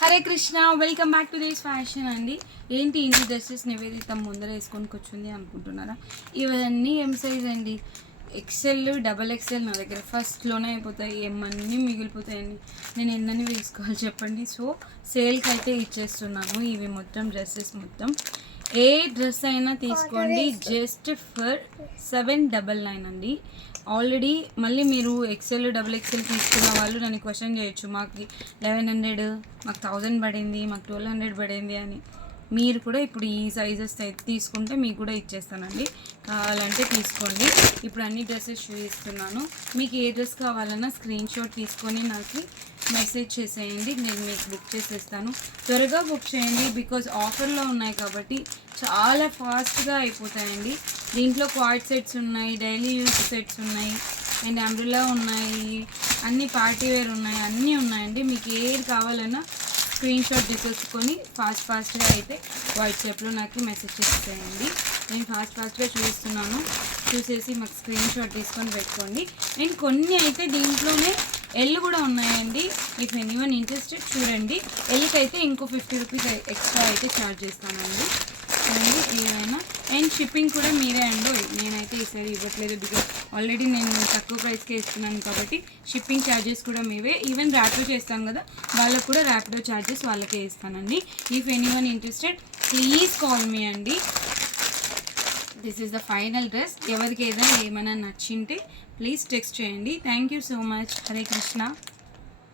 Hare Krishna, welcome back to this fashion అండి. ఏంటి ఇన్ని డ్రెస్సెస్ నివేదిత ముందర వేసుకొని కూర్చుంది అనుకుంటున్నారా? ఇవన్నీ ఎం సైజ్ అండి. ఎక్సెల్, డబల్ ఎక్సెల్ నా దగ్గర ఫస్ట్లోనే అయిపోతాయి. ఏమన్నీ మిగిలిపోతాయండి. నేను ఎన్నని వేసుకోవాలి చెప్పండి. సో సేల్కి అయితే ఇచ్చేస్తున్నాను ఇవి మొత్తం డ్రెస్సెస్ మొత్తం. ఏ డ్రెస్ అయినా తీసుకోండి జస్ట్ ఫర్ 799 అండి. ఆల్రెడీ మళ్ళీ మీరు ఎక్సెల్, డబుల్ ఎక్సెల్ తీసుకున్న వాళ్ళు నన్ను క్వశ్చన్ చేయొచ్చు, మాకు 1100, మాకు 1000 పడింది, మాకు 1200 పడింది అని. మీరు కూడా ఇప్పుడు ఈ సైజెస్ తీసుకుంటే మీకు కూడా ఇచ్చేస్తానండి. కావాలంటే తీసుకోండి. ఇప్పుడు అన్ని డ్రెస్సెస్ చూపిస్తున్నాను. మీకు ఏ డ్రెస్ కావాలన్నా స్క్రీన్ షాట్ తీసుకొని నాకు మెసేజ్ చేసేయండి, నేను మీకు బుక్ చేసేస్తాను. త్వరగా బుక్ చేయండి, బికాజ్ ఆఫర్లో ఉన్నాయి కాబట్టి చాలా ఫాస్ట్గా అయిపోతాయండి. దీంట్లో క్వాడ్ సెట్స్ ఉన్నాయి, డైలీ యూజ్ సెట్స్ ఉన్నాయి, అండ్ అంబ్రెల్లా ఉన్నాయి, అన్ని పార్టీ వేర్ ఉన్నాయి, అన్నీ ఉన్నాయండి. మీకు ఏది కావాలన్నా స్క్రీన్ షాట్ తీసుకొని ఫాస్ట్గా అయితే వాట్సాప్లో నాకు మెసేజ్ చేసేయండి. నేను ఫాస్ట్గా చూస్తున్నాను, చూసేసి మాకు స్క్రీన్ షాట్ తీసుకొని పెట్టుకోండి. అండ్ కొన్ని అయితే దీంట్లోనే ఎల్ కూడా ఉన్నాయండి. ఇఫ్ ఎనీవన్ ఇంట్రెస్టెడ్ చూడండి. ఎల్కి అయితే ఇంకో 50 రూపీస్ ఎక్స్ట్రా అయితే ఛార్జ్ చేస్తానండి. చూడండి ఏదైనా. అండ్ షిప్పింగ్ కూడా మీరే అండి, నేనైతే ఈసారి ఇవ్వట్లేదు, బికాజ్ ఆల్రెడీ నేను తక్కువ ప్రైస్కే ఇస్తున్నాను కాబట్టి షిప్పింగ్ ఛార్జెస్ కూడా మీవే. ఈవెన్ ర్యాపిడో చేస్తాను కదా, వాళ్ళకు కూడా ర్యాపిడో ఛార్జెస్ వాళ్ళకే ఇస్తానండి. If anyone interested please call me అండి. This is the final dress. ఎవరికి ఏదైనా నచ్చింటే ప్లీజ్ టెక్స్ట్ చేయండి. Thank you so much. Hare Krishna.